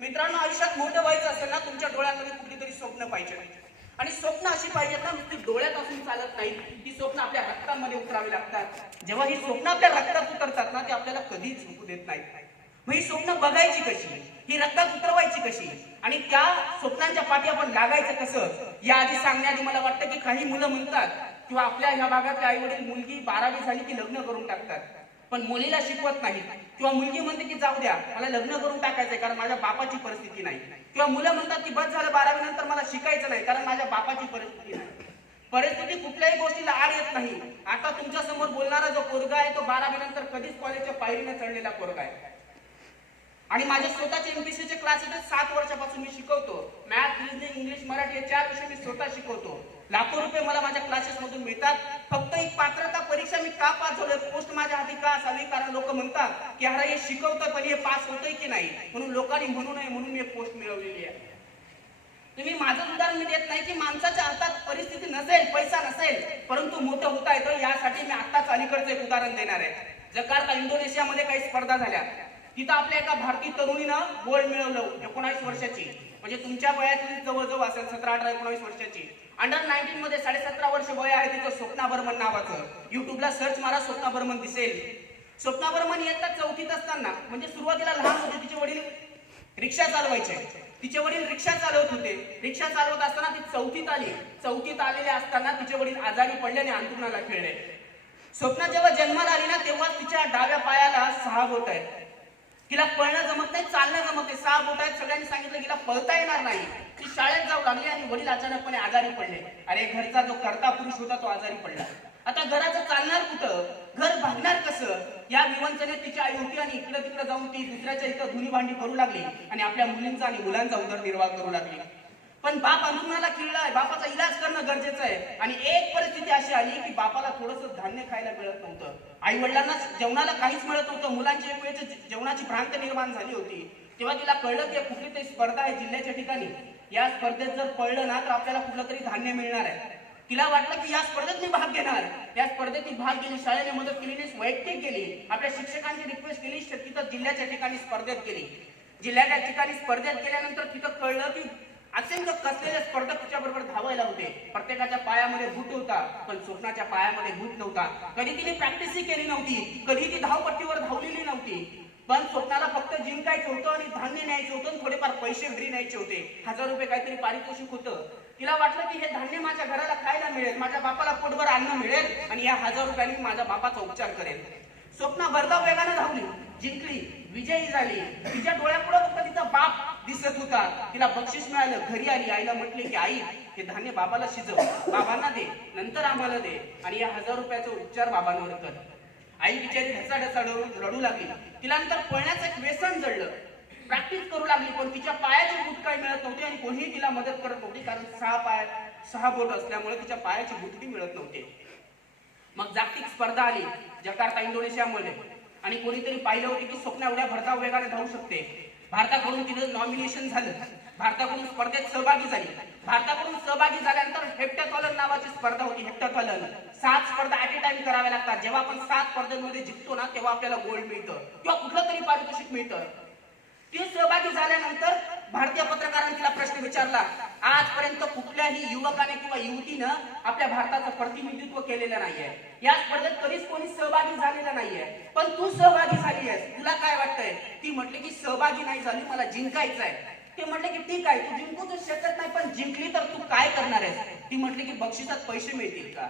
मित्रांनो, आयुष्यात मोठं व्हायचं असेल ना, तुमच्या डोळ्यामध्ये कुठलीतरी स्वप्न पाहिजे. आणि स्वप्न अशी पाहिजेत ना, नुसती डोळ्यात असून चालत नाही. ही स्वप्न आपल्या रक्तामध्ये उतरावी लागतात. जेव्हा ही स्वप्न आपल्या रक्तात उतरतात ना, ते आपल्याला कधीच झोपू देत नाहीत. मग ही स्वप्न बघायची कशी, ही रक्तात उतरवायची कशी, आणि त्या स्वप्नांच्या पाठी आपण लागायचं कसं, याआधी सांगण्याआधी मला वाटतं की काही मुलं म्हणतात किंवा आपल्या ह्या भागातले आई वडील मुलगी 12वी झाली की लग्न करून टाकतात, पण मुलीला शिकवत नाही. किंवा मुलगी म्हणते की जाऊ द्या, मला लग्न करून टाकायचंय कारण माझ्या बापाची परिस्थिती नाही. किंवा मुलं म्हणतात की बस झालं 12वी नंतर मला शिकायचं नाही कारण माझ्या बापाची परिस्थिती नाही. परिस्थिती कुठल्याही गोष्टीला आड येत नाही. आता तुमच्या समोर बोलणारा जो पोरगा आहे तो 12वी नंतर कधीच कॉलेजच्या पायरीने चढलेला पोरगा आहे. आणि माझे स्वतःचे एमपीसीचे क्लासेस 7 वर्षापासून मी शिकवतो. मॅथ, रिजनिंग, इंग्लिश, मराठी हे 4 विषय मी स्वतः शिकवतो. लाखो रुपये मला माझ्या क्लासेस मधून मिळतात. फक्त एक पात्रता परीक्षा मी का पास झालोय, पोस्ट माझ्या हाती का असावी, कारण लोक म्हणतात की अरे हे शिकवतं पण हे पास होतंय की नाही, म्हणून लोकांनी म्हणू नये म्हणून मी एक पोस्ट मिळवलेली आहे. तुम्ही माझं उदाहरण मी देत नाही की माणसाच्या हातात परिस्थिती नसेल, पैसा नसेल, परंतु मोठं होता येतं, यासाठी मी आत्ताच अलीकडचं एक उदाहरण देणार आहे. जकार्ता इंडोनेशियामध्ये काही स्पर्धा झाल्या. तिथं आपल्या एका भारतीय तरुणीनं गोल्ड मिळवलं. 19 वर्षाची, म्हणजे तुमच्या वयातली जवळजवळ असेल 17, 18, 19 वर्षाची. अंडर 19 मध्ये 17.5 वर्ष वय आहे तिचं. स्वप्ना बर्मन नावाचं. युट्यूबला सर्च मारा, स्वप्ना बर्मन दिसेल. स्वप्ना बर्मन इयत्ता 4थीत असताना, म्हणजे सुरुवातीला लहान होते, तिचे वडील रिक्षा चालवायचे. तिचे वडील रिक्षा चालवत होते. रिक्षा चालवत असताना ती 4थीत आली. 4थीत आलेले असताना तिचे वडील आजारी पडले आणि अंथरुणाला खिळले. स्वप्ना जेव्हा जन्माला आली ना, तेव्हा तिच्या डाव्या पायाला 6 बोट आहेत. तिला पळणं जमत नाही, चालणं जमत नाही. 6 बोट आहेत. सगळ्यांनी सांगितलं तिला पळता येणार नाही. ती शाळेत जाऊ लागली आणि वडील अचानकपणे आजारी पडले. अरे, घरचा जो कर्ता पुरुष होता तो आजारी पडला. आता घराचं चालणार कुठं, घर भागणार कसं, या विवंचनेत तिची आई होती आणि इकडं तिकडं जाऊन ती दुसऱ्याच्या इथं धुनी भांडी करू लागली आणि आपल्या मुलींचा आणि मुलांचा उदरनिर्वाह करू लागली. पण बाप अंथरुणाला खिळलाय, बापाचा इलाज करणं गरजेचं आहे. आणि एक परिस्थिती अशी आली की बापाला थोडंसं धान्य खायला मिळत नव्हतं. आई वडिलांना जेवणाला काहीच मिळत नव्हतं. मुलांची एक वेळेची जेवणाची भ्रांत निर्माण झाली होती. तेव्हा तिला कळलं की कुठली तरी स्पर्धा आहे जिल्ह्याच्या ठिकाणी. या स्पर्धेत जर पडलं ना तर आपल्याला कुठलं तरी धान्य मिळणार आहे. तिला वाटलं की या स्पर्धेत मी भाग घेणार. या स्पर्धेत ती भाग गेली, शाळेने मदत केली, वैयक्तिक केली, आपल्या शिक्षकांची रिक्वेस्ट केली, तिथं जिल्ह्याच्या ठिकाणी स्पर्धेत गेली. जिल्ह्याच्या ठिकाणी स्पर्धेत गेल्यानंतर तिथं कळलं की असंख्य कसलेले स्पर्धक तिच्या बरोबर धावायला होते. प्रत्येकाच्या पायामध्ये बूट होता, पण स्वप्नाच्या पायामध्ये बूट नव्हता. कधी तिने प्रॅक्टिसही केली नव्हती, कधी ती धावपट्टीवर धावलेली नव्हती. पण स्वप्नाला फक्त जिंकायचं होतं आणि धान्य न्यायचं होतं आणि थोडेफार पैसे घरी न्यायचे होते. 1000 रुपये काहीतरी पारितोषिक होतं. तिला वाटलं की हे धान्य माझ्या घराला खायला मिळेल, माझ्या बापाला पोटभर अन्न मिळेल आणि या 1000 रुपयांनी माझ्या बापाचा उपचार करेल. स्वप्ना भरधाव वेगाने धावली, जिंकली, विजयी झाली. तिच्या डोळ्यापुढे फक्त तिचा बाप दिसत होता. तिला बक्षीस मिळालं. घरी आली, आईला म्हटले की आई, हे धान्य बाबाला शिजव, बाबांना दे, नंतर आम्हाला दे, आणि या 1000 रुपयाचा उपचार बाबांवर कर. आई बिचारी ढसाढसा रडू लागली. तिला नंतर पळण्याचं एक व्यसन जडलं. प्रॅक्टिस करू लागली, पण तिच्या पायाची बूट काही मिळत नव्हती आणि कोणीही तिला मदत करत नव्हती, कारण 6 बोट असल्यामुळे तिच्या पायाची बूटही मिळत नव्हते. मग जागतिक स्पर्धा आली जकार्ता इंडोनेशियामध्ये, आणि कोणीतरी पाहिलं होते की स्वप्ना एवढ्या भरधाव वेगाने धावू शकते. भारताकडून तिचं नॉमिनेशन झालं. भारताकडून स्पर्धेत सहभागी झाली. भारताकडून सहभागी झाल्यानंतर हेप्टॅथॉलन नावाची स्पर्धा होती. हेप्टॅथॉलन 7 स्पर्धा ऍट ए टाइम कराव्या लागतात. जेव्हा आपण 7 स्पर्धेमध्ये जिंकतो ना, तेव्हा आपल्याला गोल्ड मिळतं किंवा कुठलं तरी पारितोषिक मिळतं. ती सहभागी झाल्यानंतर भारतीय पत्रकारांनी तिला प्रश्न विचारला, आजपर्यंत कुठल्याही युवकाने किंवा युवतीनं आपल्या भारताचं प्रतिनिधित्व केलेलं नाहीये, या स्पर्धेत कधीच कोणी सहभागी झालेलं नाहीये, पण तू सहभागी झाली आहेस, तुला काय वाटतंय? ती म्हटली की सहभागी नाही झाली, मला जिंकायचं आहे. ते म्हटले की ठीक आहे, तू जिंकू तर शकत नाही, पण जिंकली तर तू काय करणार आहेस? ती म्हटली की बक्षिसात पैसे मिळतील का?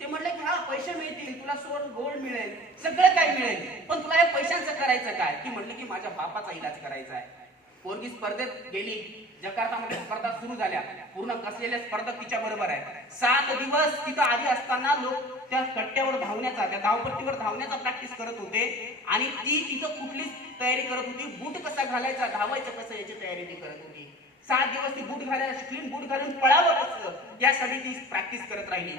ते म्हटले की हा, पैसे मिळतील, तुला गोल्ड मिळेल, सगळं काही मिळेल, पण तुला या पैशांचं करायचं काय? ती म्हटली की माझ्या बापाचा इलाज करायचा आहे. पोरगी स्पर्धेत गेली. जकार्तामध्ये स्पर्धा सुरू झाल्या. पूर्ण कसलेल्या स्पर्धक तिच्या बरोबर आहे. 7 दिवस तिथं आधी असताना लोक त्या कट्ट्यावर धावण्याचा, त्या धावपट्टीवर धावण्याचा प्रॅक्टिस करत होते, आणि ती तिथं कुठलीच तयारी करत होती. बूट कसा घालायचा, धावायचं कसं, याची तयारी ती करत होती. 7 दिवस ती बूट घालायला शिकली. बूट घालून पळावं कसं, यासाठी ती प्रॅक्टिस करत राहिली.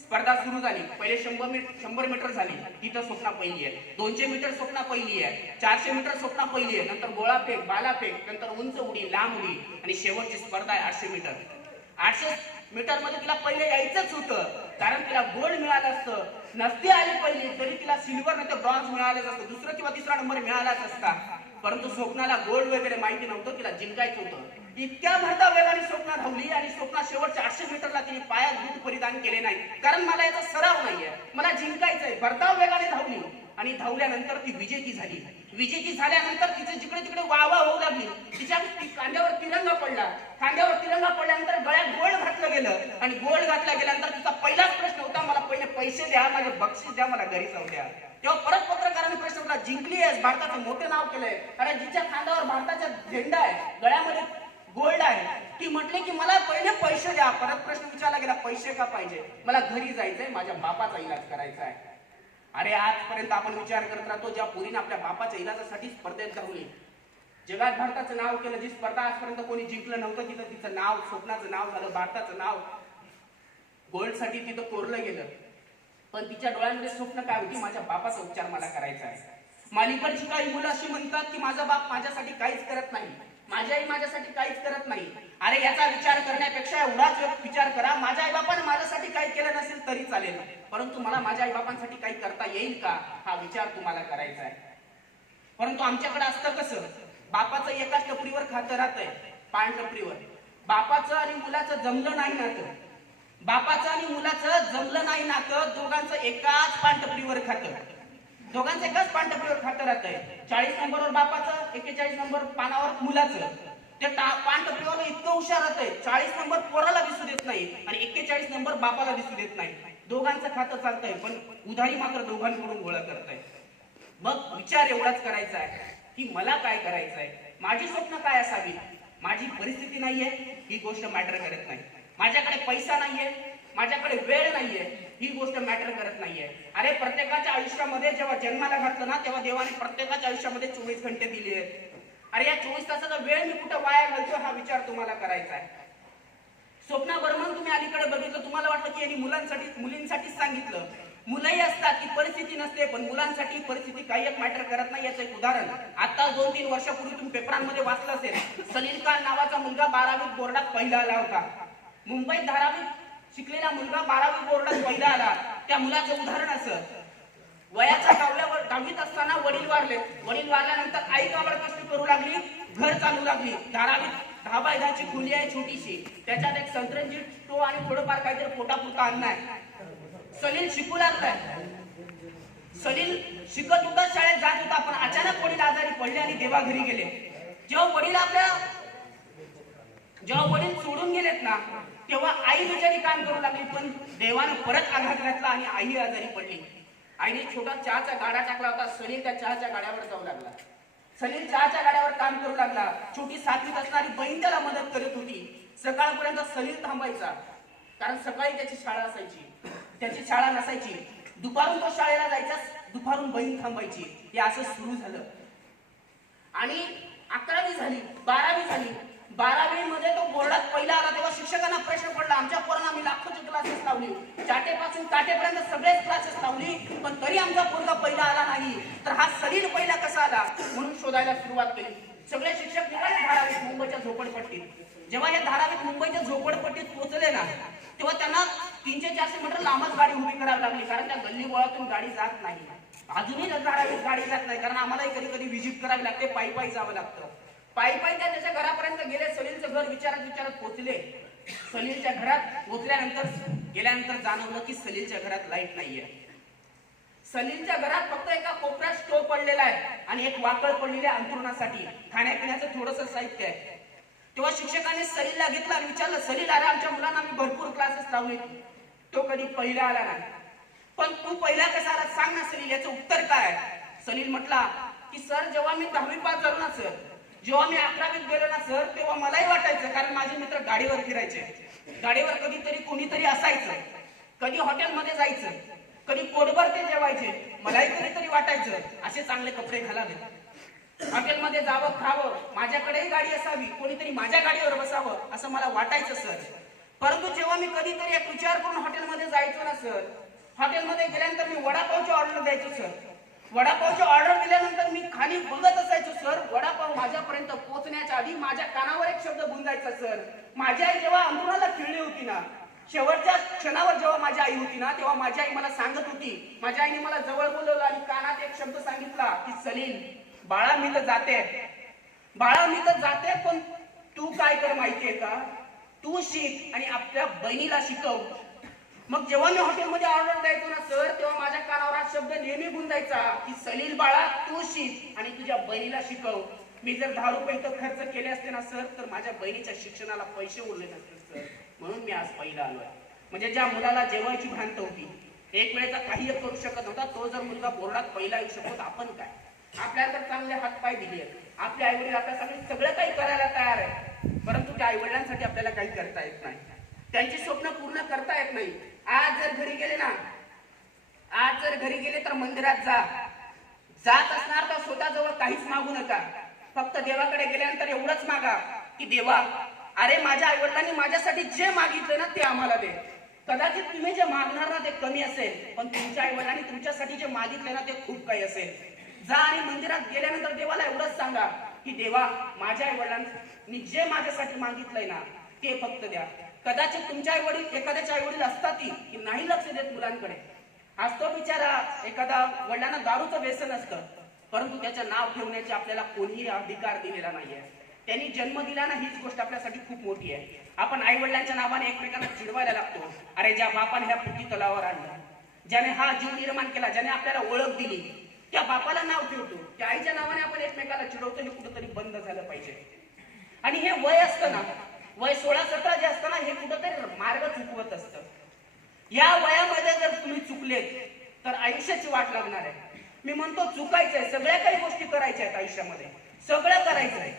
स्पर्धा सुरू झाली. पहिले 100 मीटर झाली, तिथं स्वप्ना पहिली आहे. 200 मीटर स्वप्ना पहिली आहे. 400 मीटर स्वप्ना पहिली आहे. नंतर गोळा फेक, भाला फेक, नंतर उंच उडी, लांब उडी, आणि शेवटची स्पर्धा आहे 800 मीटर. 800 मीटर मध्ये तिला पहिले यायचंच होतं, कारण तिला गोल्ड मिळालं असतं. नसती आली पहिली तरी तिला सिल्वर नाही तर ब्रॉन्झ मिळालंच असतं, दुसरा किंवा तिसरा नंबर मिळालाच असता. परंतु स्वप्नाला गोल्ड वगैरे माहिती नव्हतं, तिला जिंकायचं होतं. इतक्या भरता वेगाने स्वप्ना धावली आणि स्वप्ना शेवटच्या 800 मीटरला तिने पायात बूट परिधान केले नाही, कारण मला याचा सराव नाहीये, मला जिंकायचंय. भरधाव वेगाने धावली आणि धावल्यानंतर ती विजेती झाली. विजेती झाल्यानंतर तिचे जिकडे तिकडे वाहवा होऊ लागली. तिच्या खांद्यावर तिरंगा पडला. खांद्यावर तिरंगा पडल्यानंतर गळ्यात गोल्ड घातलं गेलं आणि गोल्ड घातल्या गेल्यानंतर तिचा पहिलाच प्रश्न होता, मला पहिले पैसे द्या, माझे बक्षीस द्या, मला घरी जाऊ द्या. तेव्हा परत पत्रकारांनी प्रश्न केला, जिंकली आहेस, भारताचं मोठं नाव केलंय, कारण जिच्या खांद्यावर भारताचा झेंडा आहे, गळ्यामध्ये गोल्ड आहे, ती म्हटली की मला पहिले पैसे द्या. परत प्रश्न विचारला गेला, पैसे का पाहिजे? मला घरी जायचंय, माझ्या बापाचा इलाज करायचा आहे. अरे आजपर्यंत आपण विचार करत राहतो, ज्या पोरीने आपल्या बापाच्या इलाजासाठी स्पर्धेत धावली, जगात भारताचं नाव केलं, जी स्पर्धा आजपर्यंत कोणी जिंकलं नव्हतं, तिथं तिचं नाव, स्वप्नाचं नाव झालं, भारताचं नाव गोल्डसाठी तिथं कोरलं गेलं. पण तिच्या डोळ्यांमध्ये स्वप्न काय होती? माझ्या बापाचा उपचार मला करायचा आहे. मालिकडची काही मुलं अशी म्हणतात की माझा बाप माझ्यासाठी काहीच करत नाही, माझी आई माझ्यासाठी काहीच करत नाही. अरे याचा विचार करण्यापेक्षा एवढाच विचार करा, माझ्या आई बापाने माझ्यासाठी काही केलं नसेल तरी चालेल, परंतु मला माझ्या आई बापांसाठी काही करता येईल का, हा विचार तुम्हाला करायचा आहे. परंतु आमच्याकडे असतं कसं, बापाचं एकाच टपरीवर खातं राहतंय, पान टपरीवर. बापाचं आणि मुलाचं जमलं नाही नातं, बापाचं आणि मुलाचं जमलं नाही नातं, दोघांचं एकाच पानटपरीवर खातं, दोघांचं एकाच पानटपरीवर खातं राहतंय. 40 नंबरवर बापाचं, 41 नंबर पानावर मुलाचं. ते पानटपरीवर इतकं हुशार राहतंय, 40 नंबर पोराला दिसू देत नाही आणि 41 नंबर बापाला दिसू देत नाही. दोघांचं खातं चालतंय, पण उधारी मात्र दोघांकडून गोळा करताय. मग विचार एवढाच करायचा आहे की मला काय करायचं आहे, माझी स्वप्न काय असावी. माझी परिस्थिती नाहीये ही गोष्ट मॅटर करत नाही, माझ्याकडे पैसा नाहीये, माझ्याकडे वेळ नाहीये ही गोष्ट मॅटर करत नाहीये. अरे प्रत्येकाच्या आयुष्यामध्ये जेव्हा जन्माला घातलं ना, तेव्हा देवाने प्रत्येकाच्या आयुष्यामध्ये 24 घंटे दिले आहेत. अरे या 24 तासाचा वेळ मी कुठं वाया घालतो, हा विचार तुम्हाला करायचा आहे. स्वप्ना बर्मन तुम्ही अलीकडे बघितलं, तुम्हाला वाटलं की यांनी मुलींसाठीच सांगितलं. मुलंही असतात की परिस्थिती नसते, पण मुलांसाठी परिस्थिती काही एक मॅटर करत नाही. याचं एक उदाहरण आता 2-3 वर्षापूर्वी तुम्ही पेपरांमध्ये वाचलं असेल, सलील खान नावाचा मुलगा 12वीत बोर्डात पहिला आला होता. मुंबईत 12वीत शिकलेला मुलगा 12वी बोर्डात पहिला आला. त्या मुलाचं उदाहरण असं, वयाच्या 10वीत असताना वडील वारले. वडील वारल्यानंतर आई काबड कष्ट करू लागली, घर चालू लागली. 10 बाय 10 ची खोली आहे छोटीशी, त्याच्यात एक संतरंजी स्टो आणि थोडंफार काहीतरी पोटापुरता अन्न आहे. सलील शिकू लागलाय, सलील शिकत होता, शाळेत जात होता, पण अचानक वडील आजारी पडले आणि देवा घरी गेले. जेव्हा वडील सोडून गेलेत ना, तेव्हा आई बिचारी काम करू लागली, पण देवानं परत आघात घातला आणि आई आजारी पडली. आईने छोटा चहाचा गाडा टाकला होता, सलील त्या चहाच्या गाड्यावर जाऊ लागला. सलील चहाच्या गाड्यावर काम करू लागला. छोटी 7वीत असणारी बहीण त्याला मदत करत होती. सकाळपर्यंत सलील थांबायचा, कारण सकाळी त्याची शाळा असायची, त्याची शाळा नसायची. दुपारून तो शाळेला जायचा, दुपारून बहीण थांबायची. हे असं सुरू झालं आणि 11वी झाली, 12वी झाली. 12वी मध्ये तो बोर्डात पहिला आला. तेव्हा शिक्षकांना प्रश्न पडला, आमच्या पोरांना आम्ही लाखोचे क्लासेस लावली, चाटेपासून काटेपर्यंत सगळेच क्लासेस लावली, पण तरी आमचा पोरगा पहिला आला नाही, तर हा सलील पहिला कसा आला, म्हणून शोधायला सुरुवात केली. सगळे शिक्षक निघाले धारावीत मुंबईच्या झोपडपट्टीत. जेव्हा या धारावीत मुंबईच्या झोपडपट्टीत पोहोचले ना, तेव्हा त्यांना 300-400 मीटर लांबच गाडी उभी करावी लागली, कारण त्या गल्ली बोळातून गाडी जात नाही. अजूनही धारावीत गाडी जात नाही, कारण आम्हालाही कधी कधी व्हिजिट करावी लागते, पायी जावं लागतं. पायी त्याच्या घरापर्यंत गेले. सलीलचं घर विचारत पोहोचले. सलीलच्या घरात गेल्यानंतर जाणवलं की सलीलच्या घरात लाईट नाहीये. सलीलच्या घरात फक्त एका कोपऱ्यात स्टोव्ह पडलेला आहे आणि एक वाकळ पडलेली आहे अंथरुणासाठी, खाण्यापिण्याचं थोडंसं साहित्य आहे. तेव्हा शिक्षकांनी सलीलला घेतला आणि विचारलं, सलील अरे आमच्या मुलांना आम्ही भरपूर क्लासेस लावले, तो कधी पहिला आला नाही, पण तू पहिला कसा आला सांग ना सलील, याचं उत्तर काय? सलील म्हटला की सर, जेव्हा मी 10वी पास झालो ना सर, जेव्हा मी 11वीत गेलो ना सर, तेव्हा मलाही वाटायचं, कारण माझे मित्र गाडीवर फिरायचे, गाडीवर कधीतरी कोणीतरी असायचं, कधी हॉटेलमध्ये जायचं, कधी पोटभर ते जेवायचे. मलाही कधीतरी वाटायचं असे चांगले कपडे घालावे, हॉटेलमध्ये जावं खावं, माझ्याकडेही गाडी असावी, कोणीतरी माझ्या गाडीवर बसावं असं मला वाटायचं सर. परंतु जेव्हा मी कधीतरी एक विचार करून हॉटेलमध्ये जायचो ना सर, हॉटेलमध्ये गेल्यानंतर मी वडापावची ऑर्डर द्यायचो सर. वडापावची ऑर्डर दिल्यानंतर मी खाली बघत असायचो सर, वडापाव माझ्यापर्यंत पोहोचण्याच्या आधी माझ्या कानावर एक शब्द गुंजायचा सर. माझी आई जेव्हा अंथरुणाला खिळली होती ना, शेवटच्या क्षणावर जेव्हा माझी आई होती ना, तेव्हा माझी आई मला सांगत होती, माझ्या आईने मला जवळ बोलवलं आणि कानात एक शब्द सांगितला की सलील, बाळा मी तर जाते, बाळा मी तर जाते, पण तू काय कर माहितीये का, तू शिक आणि आपल्या बहिणीला शिकव. मग जेव्हा मी हॉटेलमध्ये ऑर्डर द्यायचो ना सर, तेव्हा माझ्या कानावर हा शब्द नेहमी गुंजायचा की सलील बाळा तू शिक आणि तुझ्या बहिणीला शिकव. मी जर 10 रुपये इथं खर्च केले असते ना सर, तर माझ्या बहिणीच्या शिक्षणाला पैसे उरले नसते सर. म्हणून मी आज पहिला आलोय. म्हणजे ज्या मुलाला जेवायची भ्रांत होती, एक वेळेचा काही करू शकत होता, तो जर मुलगा बोर्डात पहिला येऊ शकतो, आपण काय? आपल्याला तर चांगले हातपाय दिले आहेत, आपले आई वडील आपल्यासाठी सगळं काही करायला तयार आहे, परंतु त्या आई वडिलांसाठी आपल्याला काही करता येत नाही, त्यांची स्वप्न पूर्ण करता येत नाही. आज जर घरी गेले ना, आज जर घरी गेले तर मंदिरात जा, जात असणार तर स्वतःजवळ काहीच मागू नका. फक्त देवाकडे गेल्यानंतर एवढंच मागा की देवा, अरे माझ्या आई वडिलांनी माझ्यासाठी जे मागितलं ना ते आम्हाला दे. कदाचित तुम्ही जे मागणार ना ते कमी असेल, पण तुमच्या आई वडिलांनी तुमच्यासाठी जे मागितले ना ते खूप काही असेल. जा आणि मंदिरात गेल्यानंतर देवाला एवढंच सांगा की देवा, माझ्या आई वडिलांनी जे माझ्यासाठी मागितलंय ना ते फक्त द्या. कदाचित तुमच्या आई वडील, एखाद्याचे आई वडील असतात की नाही लक्ष देत मुलांकडे, असतो बिचारा एखादा वडिलांना दारूचं व्यसन असतं, परंतु त्याचं नाव ठेवण्याचे आपल्याला कोणीही अधिकार दिलेला नाहीये. त्यांनी जन्म दिला ना, हीच गोष्ट आपल्यासाठी खूप मोठी आहे. आपण आई वडिलांच्या नावाने एकमेकांना चिडवायला लागतो. अरे ज्या बापाने ह्या पृथ्वी तलावावर आणलं, ज्याने हा जीव निर्माण केला, ज्याने आपल्याला ओळख दिली, त्या बापाला नाव ठेवतो, त्या आईच्या नावाने आपण एकमेकाला चिडवतो. हे कुठंतरी बंद झालं पाहिजे. आणि हे वय असतं ना, वय 16-17 जे असतं ना, हे कुठंतरी मार्ग चुकवत असतं. या वयामध्ये जर तुम्ही चुकलेत तर आयुष्याची वाट लागणार आहे. मी म्हणतो चुकायचंय, सगळ्या काही गोष्टी करायच्या आहेत आयुष्यामध्ये, सगळं करायचंय,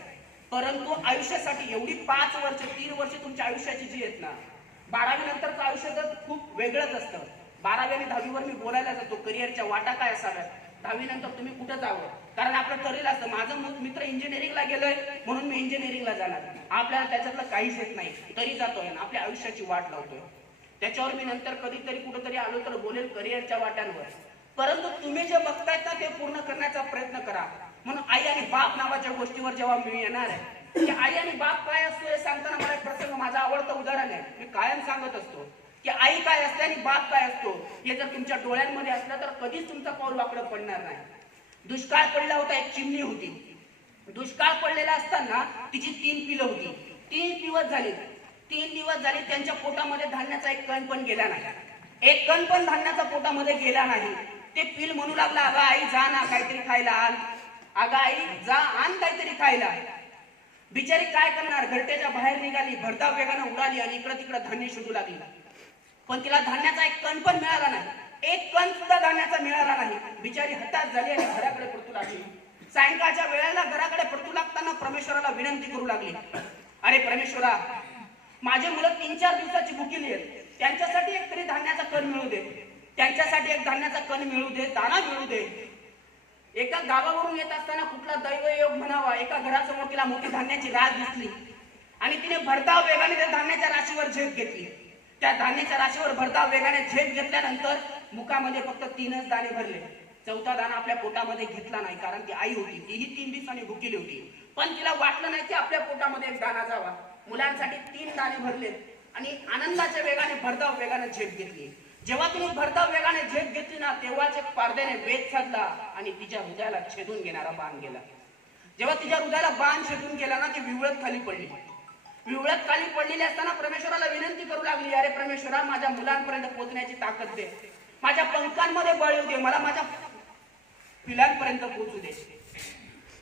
परंतु आयुष्यासाठी एवढी 5 वर्ष 3 वर्ष तुमच्या आयुष्याची जी आहेत ना, 12वी नंतरचं आयुष्य तर खूप वेगळंच असतं. 12वी आणि 10वी वर मी बोलायला जातो, करिअरच्या वाटा काय असाव्यात, 10वी नंतर तुम्ही कुठं जावं, कारण आपलं करिअर असतं. माझं मित्र इंजिनिअरिंगला गेलोय म्हणून मी इंजिनिअरिंगला जाणार, आपल्याला त्याच्यातलं काहीच येत नाही तरी जातोय, आपल्या आयुष्याची वाट लावतोय. त्याच्यावर मी नंतर कधीतरी कुठेतरी आलो तर बोलेल करिअरच्या वाट्यांवर. परंतु तुम्ही जे बघतायत ना ते पूर्ण करण्याचा प्रयत्न करा. म्हणून आई आणि बाप नावाच्या गोष्टीवर जेव्हा मी येणार आहे, की आई आणि बाप काय असतो हे सांगताना मला एक प्रसंग, माझं आवडतं उदाहरण आहे, मी कायम सांगत असतो की आई काय असते आणि बाप काय असतो हे जर तुमच्या डोळ्यांमध्ये असलं तर कधीच तुमचं पाऊल वाकडं पडणार नाही. दुष्काळ पडला होता, एक चिमणी होती. दुष्काळ पडलेला असताना तिची 3 पिलं होती. 3 दिवस झाले त्यांच्या पोटामध्ये धान्याचा एक कण पण गेला नाही, एक कण पण धान्याचा पोटामध्ये गेला नाही. ते पिल म्हणू लागला, अगं आई जा ना काहीतरी खायला आण, अगं आई जा आण काहीतरी खायला. बिचारी काय करणार, घरट्याच्या बाहेर निघाली, भरधाव वेगानं उडाली आणि इकडं तिकडं धान्य शोधू लागली, पण तिला धान्याचा एक कण पण मिळाला नाही, एक कण सुद्धा धान्याचा मिळाला नाही. बिचारी हताश झाली आणि घराकडे परतू लागली. सायंकाळच्या वेळेला घराकडे परतू लागताना परमेश्वराला विनंती करू लागली, अरे परमेश्वरा, माझे मुलं 3-4 दिवसाची भुकेली आहेत, त्यांच्यासाठी एक तरी धान्याचा कण मिळू दे, त्यांच्यासाठी एक धान्याचा कण मिळू दे, दाना मिळू दे. एका गावावरून येत असताना कुठला दैवयोग म्हणावा, एका घरासमोर तिला मोठी धान्याची रास दिसली आणि तिने भरधाव वेगाने त्या धान्याच्या राशीवर झेप घेतली. त्या धान्याच्या राशीवर भरधाव वेगाने झेप घेतल्यानंतर मुखामध्ये फक्त 3च दाणे भरले. 4था दाणा आपल्या पोटामध्ये घेतला नाही, कारण ती आई होती, तीही 3 दिवसांनी भुकेली होती, पण तिला वाटलं नाही की आपल्या पोटामध्ये एक दाणा जावा. मुलांसाठी 3 दाणे भरले आणि आनंदाच्या वेगाने भरधाव वेगाने झेप घेतली. जेव्हा तिने भरधाव वेगाने झेप घेतली ना, तेव्हाच एक पारद्याने वेध साधला आणि तिच्या हृदयाला छेदून घेणारा बाण गेला. जेव्हा तिच्या हृदयाला बाण छेदून गेला ना, ती विवळत खाली पडली. विवळत खाली पडलेली असताना परमेश्वराला विनंती करू लागली, अरे परमेश्वरा, माझ्या मुलांपर्यंत पोहोचण्याची ताकद दे, माझ्या पंखांमध्ये बळ येऊ दे, मला माझ्या पिलांपर्यंत पोहोचू दे.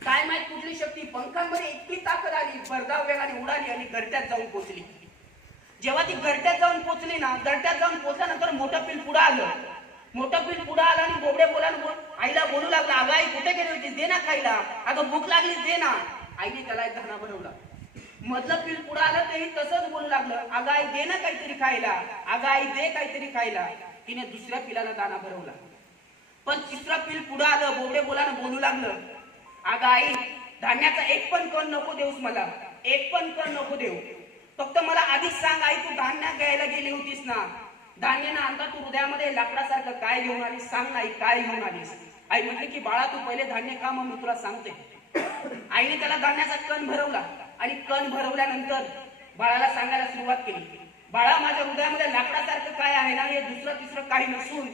काय माहित कुठली शक्ती, पंखांमध्ये इतकी ताकद आली, भरधाव वेगाने उडाली आणि घरट्यात जाऊन पोहोचली. जेव्हा ती घरट्यात जाऊन पोहोचली ना, घरट्यात जाऊन पोहोचल्यानंतर मोठं पिल पुढे आलं. मोठं पिल पुढे आलं आणि बोबडे आईला बोलू लागला, अगं आई कुठे गेली होतीस, दे ना खायला, अगं भूक लागली दे ना. आईने त्याला एक दाणा भरवला. मधलं पिल पुढे आलं, तेही तसंच बोलू लागलं, अगं आई दे ना काहीतरी खायला, अगं आई दे काहीतरी खायला. तिने दुसऱ्या पिलाला दाणा भरवला. पण तिसरं पिल पुढे आलं, बोबडे बोलू लागलं, अगं आई, धान्याचा एक पण कण नको देऊस मला, एक पण कण नको देऊ, फक्त मला आधीच सांग आई, तू धान्य घ्यायला गेली होतीस ना, धान्य ना आणता तू हृदयामध्ये लाकडासारखं काय घेऊन आलीस, सांग नाही काय घेऊन आलीस. आई म्हटली की बाळा, तू पहिले धान्य खा, मग मी तुला सांगते. आईने त्याला धान्याचा कण भरवला आणि कण भरवल्यानंतर बाळाला सांगायला सुरुवात केली, बाळा, माझ्या हृदयामध्ये लाकडासारखं काय आहे ना, हे दुसरं तिसरं काही नसून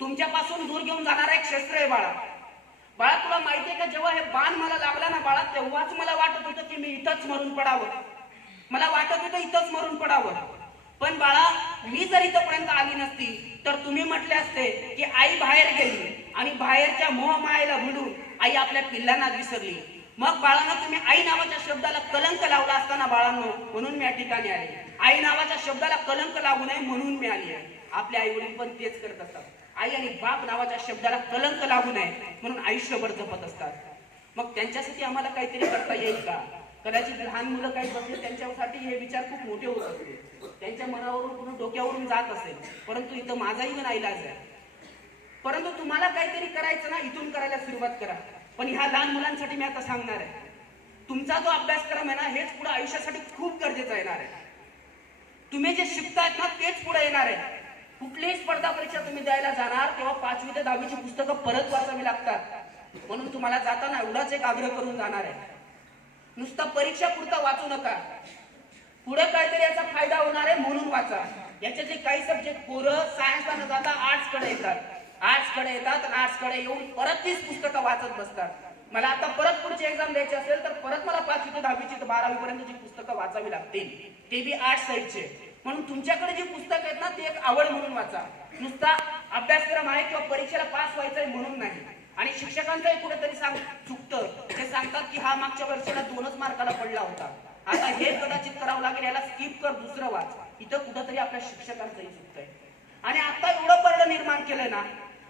तुमच्यापासून दूर घेऊन जाणारा एक शस्त्र आहे बाळा. बाळा तुला माहितीये का, जेव्हा हे बाण मला लागला ना बाळा, तेव्हाच मला वाटत होतं की मी इथंच मरून पडावं. मला वाटत होतं इथंच मरून पडावं. पण बाळा मी जर इथपर्यंत आली नसती तर तुम्ही म्हटले असते की आई बाहेर गेली आणि बाहेरच्या मोहमायेला भुलून आई आपल्या पिल्लांना विसरली. मग बाळांनो तुम्ही आई नावाच्या शब्दाला कलंक लावला असताना बाळांनो, म्हणून मी या ठिकाणी आले. आई नावाच्या शब्दाला कलंक लागू नये म्हणून मी आली आहे. आपले आई वडील पण तेच करत असतात. आई आणि बाप नावाच्या शब्दाला कलंक लागू नये म्हणून आयुष्यभर जपत असतात. मग त्यांच्यासाठी आम्हाला काहीतरी करता येईल का? कदाचित लहान मुलं काही बसले त्यांच्यासाठी हे विचार खूप मोठे होत असते, त्यांच्या मनावरून पूर्ण डोक्यावरून जात असेल. परंतु इथं माझाही पण नाईलाज आहे. परंतु तुम्हाला काहीतरी करायचं ना, इथून करायला सुरुवात करा. पण ह्या लहान मुलांसाठी मी आता सांगणार आहे, तुमचा जो अभ्यासक्रम आहे ना, हेच पुढे आयुष्यासाठी खूप गरजेचा येणार आहे. तुम्ही जे शिकतायत ना तेच पुढे येणार आहे. कुठलीही स्पर्धा परीक्षा तुम्ही द्यायला जाणार तेव्हा 5वी ते 10वीची पुस्तकं परत वाचावी लागतात. म्हणून तुम्हाला जाताना एवढाच एक आग्रह करून जाणार आहे, नुसतं परीक्षा पुरता वाचू नका. पुढे काहीतरी याचा फायदा होणार आहे म्हणून वाचा. याचे जे काही सब्जेक्ट पोरं सायन्सला न जाता आर्ट्सकडे येतात आणि आर्ट्सकडे येऊन परत तीच पुस्तकं वाचत बसतात. मला आता परत पुढची एक्झाम द्यायची असेल तर परत मला 5वी ते 10वीची ते 12वी पर्यंतची पुस्तकं वाचावी लागतील, ते बी आर्ट्स साईडचे. म्हणून तुमच्याकडे जी पुस्तकं आहेत ना ती एक आवड म्हणून वाचा. नुसता अभ्यासक्रम आहे किंवा परीक्षेला पास व्हायचंय म्हणून नाही. आणि शिक्षकांचंही कुठेतरी चुकतं, ते सांगतात की हा मागच्या वर्षाला 2च मार्काला पडला होता, आता हे कदाचित करावं लागेल, याला स्किप कर, दुसरं वाच. इथं कुठंतरी आपल्या शिक्षकांचंही चुकतंय. आणि आता एवढं पर्ड निर्माण केलंय ना,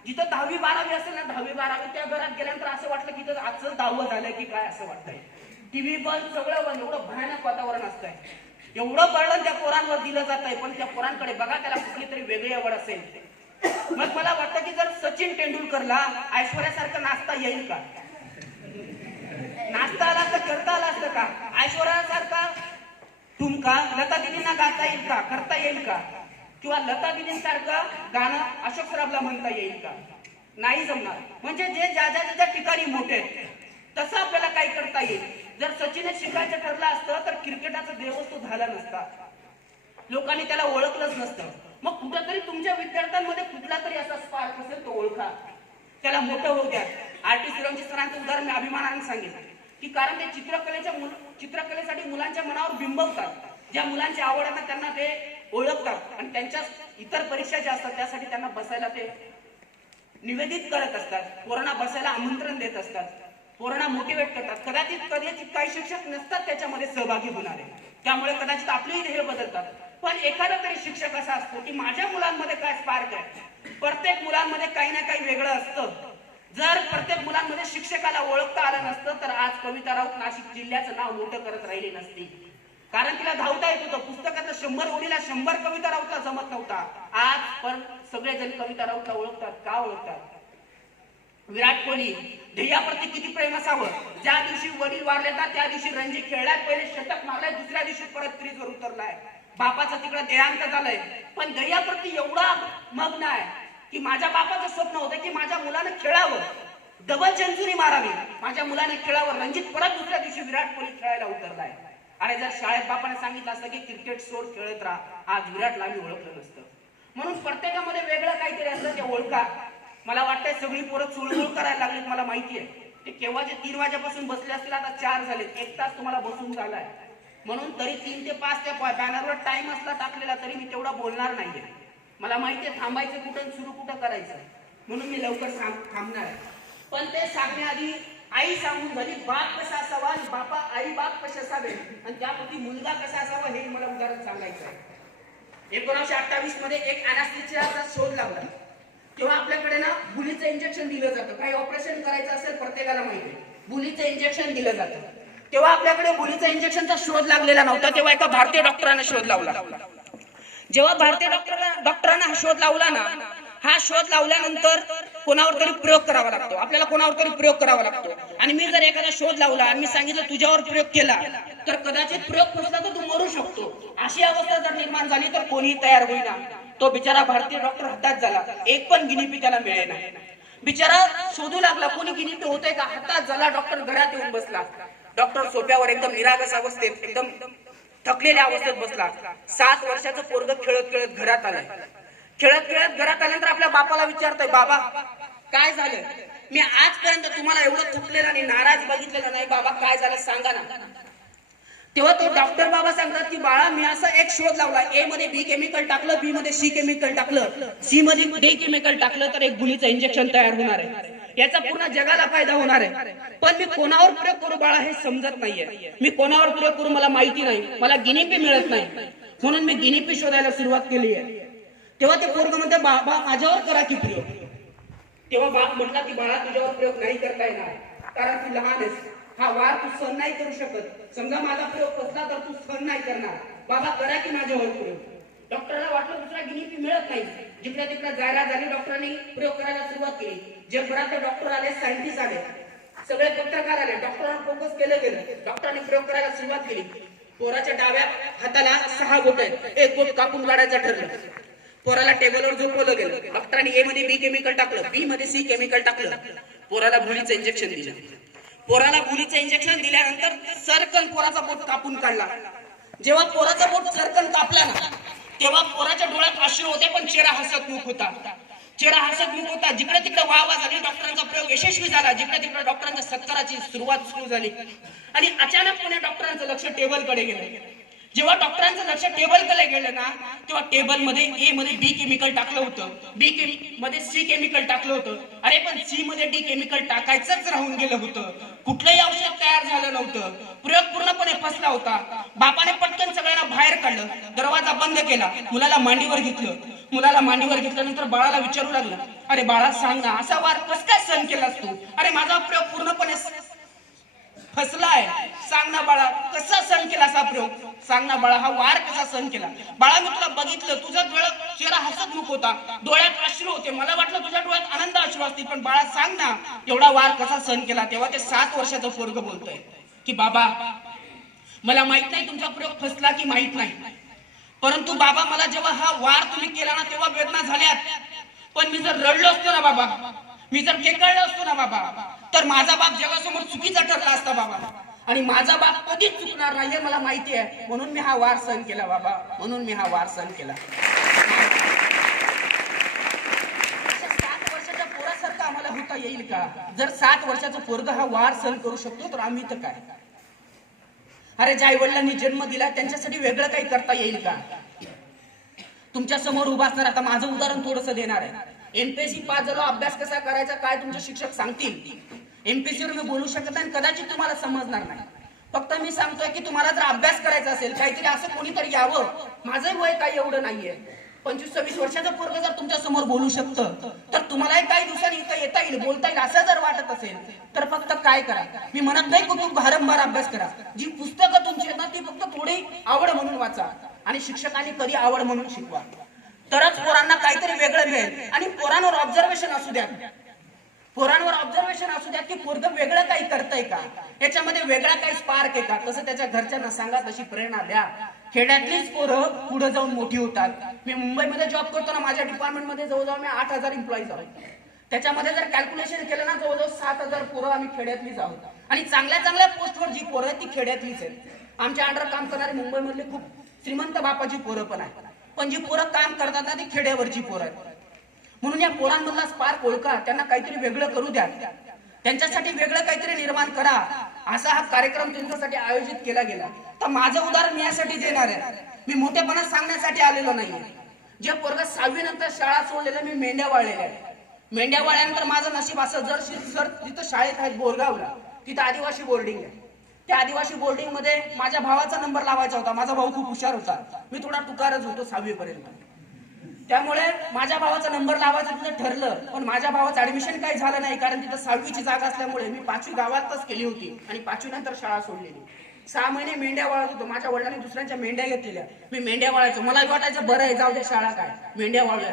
जिथं 10वी 12वी असेल ना, 10वी 12वी त्या घरात गेल्यानंतर असं वाटलं की आजच 10वं झालंय की काय असं वाटतंय. टीव्ही बंद, सगळं बंद, एवढं भयानक वातावरण असतंय. एवढं बर्डन त्या पोरांवर दिलं जात आहे. पण त्या पोरांकडे बघा, त्याला कुठली तरी वेगळी आवड असेल. मग मला वाटतं की जर सचिन तेंडुलकरला ऐश्वर्यासारखं नाचता येईल का? नाचता आला तर करता आला असतं का? ऐश्वर्यासारखा ठुमका लता दिदींना गाता येईल का, करता येईल का? किंवा लता दिदींसारखं गाणं अशोक सराफला म्हणता येईल का? नाही जमणार. म्हणजे जे ज्या ज्या ठिकाणी मोठे तसं आपल्याला काय करता येईल. जर सचिनने शिकायचं ठरलं असतं तर क्रिकेटाचा देवच तो झाला नसता, लोकांनी त्याला ओळखलंच नसतं. मग कुठेतरी तुमच्या विद्यार्थ्यांमध्ये कुठला तरी असा स्पार्क असेल, तो ओळखा, त्याला मोठं होऊ द्या. आर्टिस्ट सुरंजित सरांचं उदाहरण मी अभिमानाने सांगितलं की कारण ते चित्रकलेसाठी मुलांच्या मनावर बिंबवतात. ज्या मुलांची आवड आहे ना त्यांना ते ओळखतात आणि त्यांच्या इतर परीक्षा ज्या असतात त्यासाठी त्यांना बसायला ते निवेदित करत असतात, पोरांना बसायला आमंत्रण देत असतात, पोरांना मोटिवेट करतात. कदाचित काही शिक्षक नसतात त्याच्यामध्ये सहभागी होणारे, त्यामुळे कदाचित आपलेही ध्येय बदलतात. पण एखादा तरी शिक्षक असा असतो की माझ्या मुलांमध्ये काय स्पार्क आहे. प्रत्येक मुलांमध्ये काही ना काही वेगळं असतं. जर प्रत्येक मुलांमध्ये शिक्षकाला ओळखता आलं नसतं तर आज कविता राऊत नाशिक जिल्ह्याचं नाव मोठं करत राहिली नसती. कारण तिला धावता येत होतं. पुस्तकातलं 100 ओळीला 100 कविता राऊतला जमत नव्हता. आज पण सगळेजण कविता राऊतला ओळखतात. का ओळखतात? विराट कोहली ध्येयाप्रती किती प्रेम असावं. ज्या दिवशी वडील वारले ना त्या दिवशी रणजी खेळल्यात, पहिले शतक मारलाय, दुसऱ्या दिवशी परत क्रीजवर उतरलाय. बापाचा तिकडे देहांत झालाय, पण ध्येयाप्रती एवढा मग्न आहे की माझ्या बापाचं स्वप्न होतं की माझ्या मुलाने खेळावं, डबल सेंचुरी मारावी, माझ्या मुलाने खेळावं. रणजित परत दुसऱ्या दिवशी विराट कोहली खेळायला उतरलाय. अरे जर शाळेत बापाने सांगितलं असतं की क्रिकेट सोड, खेळत राहा, आज विराटला मी ओळखलं नसतं. म्हणून प्रत्येकामध्ये वेगळं काहीतरी असतं, ते ओळखा. मला वाटतंय सगळी पोरं चुळचुळ करायला लागलीत. मला माहिती आहे ते केव्हाचे 3 वाजेपासून बसले असतील, आता 4 झालेत. 1 तास तुम्हाला बसून झालाय. म्हणून तरी 3 ते 5 त्या बॅनरवर टाइम असला टाकलेला तरी मी तेवढा बोलणार नाहीये. मला माहिती आहे थांबायचं कुठं, सुरू कुठं करायचं, म्हणून मी लवकर थांबणार आहे. पण ते सांगण्याआधी आई सांगून झाली बाप कसा असावा आणि आई बाप कसे असावे आणि त्याप्रती मुलगा कसा असावा हे मला उदाहरण सांगायचं आहे. 1928 मध्ये एक अॅनास्थेशियाचा शोध लागला. तेव्हा आपल्याकडे ना बुलीचं इंजेक्शन दिलं जातं. काही ऑपरेशन करायचं असेल प्रत्येकाला माहिती आहे, बुलीचं इंजेक्शन दिलं जातं. तेव्हा आपल्याकडे बुलीचा इंजेक्शनचा शोध लागलेला नव्हता. तेव्हा एका भारतीय डॉक्टरांना शोध लावला. जेव्हा भारतीय डॉक्टरांना हा शोध लावला ना, हा शोध लावल्यानंतर कोणावर तरी प्रयोग करावा लागतो. आपल्याला कोणावर तरी प्रयोग करावा लागतो. आणि मी जर एखादा शोध लावला आणि मी सांगितलं तुझ्यावर प्रयोग केला तर कदाचित प्रयोग फसला तर तू मरू शकतो. अशी अवस्था जर निर्माण झाली तर कोणीही तयार होईना. तो बिचारा भारतीय डॉक्टर हातात झाला. एक पण गिनीपी त्याला मिळेना. बिचारा शोधू लागला कोणी गिनीपी होतंय का. हातात झाला. डॉक्टर घरात येऊन बसला. डॉक्टर सोफ्यावर एकदम निरागस अवस्थेत, एकदम थकलेल्या अवस्थेत बसला. 7 वर्षाचं पोरग खेळत खेळत घरात आलंय. खेळत खेळत घरात आल्यानंतर आपल्या बापाला विचारतोय, बाबा काय झालं? मी आजपर्यंत तुम्हाला एवढं थकलेलं आणि नाराज बघितलेलं नाही. बाबा काय झालं सांगा ना. तेव्हा तो डॉक्टर बाबा सांगतात की बाळा मी असा एक शोध लावला, ए मध्ये बी केमिकल टाकलं, बी मध्ये सी केमिकल टाकलं, सी मध्ये डी केमिकल टाकलं तर एक गुलीचं इंजेक्शन तयार होणार आहे. याचा पूर्ण जगाला फायदा होणार आहे. पण मी कोणावर प्रयोग करू बाळा हे समजत नाहीये. मी कोणावर प्रयोग करू मला माहिती नाही. मला गिनीपी मिळत नाही. म्हणून मी गिनीपी शोधायला सुरुवात केली आहे. तेव्हा ते पोरग म्हणते बाबा माझ्यावर करा की प्रयोग. तेव्हा बाप म्हटला की बाळा तुझ्यावर प्रयोग नाही करता येणार, कारण तू लहान आहेस. हा वार तू सहन नाही करू शकत. समजा माझा प्रयोग फसला तर तू सहन नाही करणार. बाबा करा की माझ्यावर प्रयोग. डॉक्टरला वाटलं दुसरा गिनीपी मिळत नाही. जिकडे तिकडे जायला झाली. डॉक्टरांनी प्रयोग करायला सुरुवात केली. जगभरात डॉक्टर आले, सायंटिस्ट आले, सगळे पत्रकार आले. डॉक्टरांना फोकस केलं गेलं. डॉक्टरांनी प्रयोग करायला सुरुवात केली. पोराच्या डाव्या हाताला 6 बोट आहेत. एक बोट कापून काढायचं ठरलं. पोराला टेबलवर झोपवलं गेलं. डॉक्टरांनी ए मध्ये बी केमिकल टाकलं, बी मध्ये सी केमिकल टाकलं. पोराला भुलीचं इंजेक्शन दिलं. पोराला भुलीचं इंजेक्शन दिल्यानंतर सरकन पोराचा बोट कापून काढला. जेव्हा पोराचा बोट सरकन कापला ना, तेव्हा पोराच्या डोळ्यात अश्रू होते, पण चेहरा हसतमुख होता. चेहरा हसतमुख होता. जिकडे तिकडे वाहवा झाली. डॉक्टरांचा प्रयोग यशस्वी झाला. जिकडे तिकडे डॉक्टरांच्या सत्काराची सुरुवात सुरू झाली. आणि अचानकपणे डॉक्टरांचं लक्ष टेबलकडे गेलं. जेव्हा डॉक्टरांचं लक्ष टेबलकडे गेलं ना, तेव्हा टेबल मध्ये ए मध्ये बी केमिकल टाकलं होतं, बी मध्ये सी केमिकल टाकलं होतं. अरे पण सी मध्ये डी केमिकल टाकायचंच राहून गेलं होतं. कुठलंही औषध तयार झालं नव्हतं. प्रयोग पूर्णपणे फसला होता. बापाने पटकन सगळ्यांना बाहेर काढलं. दरवाजा बंद केला. मुलाला मांडीवर घेतलं. मुलाला मांडीवर घेतल्यानंतर बाळाला विचारू लागलं, अरे बाळा सांग ना, असा वार कस काय सहन केलास तू? अरे माझा प्रयोग पूर्णपणे फसलाय. सांग ना बाळा कसा सहन केला असा प्रयोग? सांग ना बाळा हा वार कसा सहन केला? बाळा मी तुला बघितलं, तुझा चेहरा हसतमुख होता, डोळ्यात अश्रू होते. मला वाटलं तुझ्या डोळ्यात आनंद अश्रू असतील, पण बाळा सांग ना एवढा वार कसा सहन केला? तेव्हा ते 7 वर्षाचं पोरग बोलतोय की बाबा मला माहित नाही तुमचा प्रयोग फसला की माहित नाही, परंतु बाबा मला जेव्हा हा वार तुम्ही केला ना तेव्हा वेदना झाल्यात. पण मी जर रडलो असतो ना बाबा, मी जर केकळलो असतो ना बाबा, तर माझा बाप जगासमोर चुकीचा ठरला असता बाबा. आणि माझा बाप कधीच चुकणार नाही हे मला माहिती आहे. म्हणून मी हा वार सहन केला बाबा. म्हणून मी हा वार सहन केला. 7 वर्षाच्या पोरासारखं आम्हाला होता येईल का? जर 7 वर्षाचं पोरग हा वार सहन करू शकतो तर आम्ही तर काय? अरे ज्या आई वडिलांनी जन्म दिला त्यांच्यासाठी वेगळं काही करता येईल का? तुमच्या समोर उभा असणार. आता माझं उदाहरण थोडंसं देणार आहे. एमपीएससी पास झालो, अभ्यास कसा करायचा काय तुमचे शिक्षक सांगतील. एमपीएससी वर मी बोलू शकत नाही, कदाचित तुम्हाला समजणार नाही. फक्त मी सांगतोय की तुम्हाला जर अभ्यास करायचा असेल, काहीतरी असं कोणीतरी यावं. माझं वय काही एवढं नाहीये. 25-26 वर्षाचं पोरग जर तुमच्या समोर बोलू शकतं तर तुम्हालाही काही दिवसांनी इथं येता येईल, बोलता येईल. असं जर वाटत असेल तर फक्त काय करा, मी म्हणत नाही की तुम्ही भारंभार अभ्यास करा. जी पुस्तकं तुमची आहेत ना ती फक्त थोडी आवड म्हणून वाचा आणि शिक्षकांनी कधी आवड म्हणून शिकवा. तरच पोरांना काहीतरी वेगळं मिळेल. आणि पोरांवर ऑब्झर्वेशन असू द्या. पोरांवर ऑब्झर्वेशन असू द्या की पोरग वेगळं काही करतंय का, याच्यामध्ये वेगळा काही स्पार्क आहे का. तसं त्याच्या घरच्यांना सांगा, तशी प्रेरणा द्या. खेड्यातलीच पोरं पुढे जाऊन मोठी होतात. मी मुंबईमध्ये जॉब करतो ना, माझ्या डिपार्टमेंटमध्ये जवळजवळ मी 8,000 एम्प्लॉईज आहोत. त्याच्यामध्ये जर कॅल्क्युलेशन केलं ना जवळजवळ 7,000 पोरं आम्ही खेड्यातलीच आहोत. आणि चांगल्या चांगल्या पोस्टवर जी पोरं आहेत ती खेड्यातलीच आहेत. आमच्या अंडर काम करणारी मुंबईमधली खूप श्रीमंत बापाची पोरं पण आहेत, पण जी पोरं काम करतात ना ती खेड्यावरची पोरं आहेत. म्हणून या पोरांमधला स्पार्क ओळखा, त्यांना काहीतरी वेगळं करू द्या, त्यांच्यासाठी वेगळं काहीतरी निर्माण करा. असा हा कार्यक्रम त्यांच्यासाठी आयोजित केला गेला. तर माझं उदाहरण मी यासाठी देणार आहे. मी मोठेपणा सांगण्यासाठी आलेलो नाही. जे पोरग 6वी नंतर शाळा सोडलेलं मी मेंढ्या वाळलेल्या आहे. मेंढ्या वाळल्यानंतर माझं नशीब असं, जर सर तिथं शाळेत आहेत बोरगावला, तिथं आदिवासी बोर्डिंग आहे. त्या आदिवासी बोर्डिंग मध्ये माझ्या भावाचा नंबर लावायचा होता. माझा भाऊ खूप हुशार होता, मी थोडा टुकारच होतो 6वी पर्यंत. त्यामुळे माझ्या भावाचा नंबर लावायचं तिथं ठरलं, पण माझ्या भावाचं ऍडमिशन काही झालं नाही, कारण तिथं 6वीची जागा असल्यामुळे मी 5वी गावातच केली होती आणि 5वी नंतर शाळा सोडलेली. 6 महिने मेंढ्या वाळत होतो. माझ्या वडिलांनी दुसऱ्यांच्या मेंढ्या घेतलेल्या, मी मेंढ्या वाळायचो. मला वाटायचं बरं आहे, जाऊ दे शाळा काय, मेंढ्या वाळूया.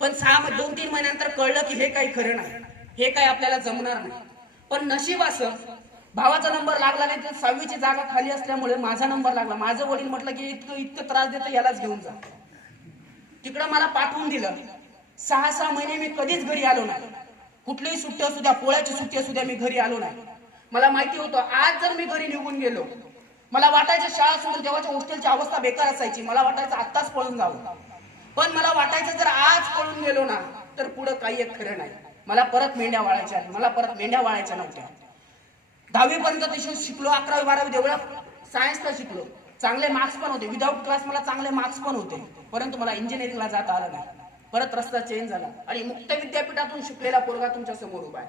पण 2-3 महिन्यानंतर कळलं की हे काही खरं नाही, हे काही आपल्याला जमणार नाही. पण नशीब असं भावाचा नंबर लागला नाही, तर 6वीची जागा खाली असल्यामुळे माझा नंबर लागला. माझं वडील म्हटलं की इतकं त्रास देतं यालाच घेऊन जा. तिकडं मला पाठवून दिलं. 6 महिने मी कधीच घरी आलो नाही. कुठलीही सुट्टी असू द्या, पोळ्याची सुट्टी असू द्या, मी घरी आलो नाही. मला माहिती होतं आज जर मी घरी निघून गेलो, मला वाटायचं शाळा सोडून तेव्हाच्या हॉस्टेलची अवस्था बेकार असायची. मला वाटायचं आत्ताच पळून जावं, पण मला वाटायचं जर आज पळून गेलो ना तर पुढं काही एक खरं नाही. मला परत मेंढ्या वाळायच्या मला परत मेंढ्या वाळायच्या नव्हत्या. 10वी पर्यंत तशी शिकलो, 11वी 12वी देवळा सायन्सला शिकलो, चांगले मार्क्स पण होते, विदाऊट क्लास मला चांगले मार्क्स पण होते, परंतु मला इंजिनिअरिंगला जाता आलं नाही. परत रस्ता चेंज झाला आणि मुक्त विद्यापीठातून शिकलेला पोरगा तुमच्या समोर उभा आहे.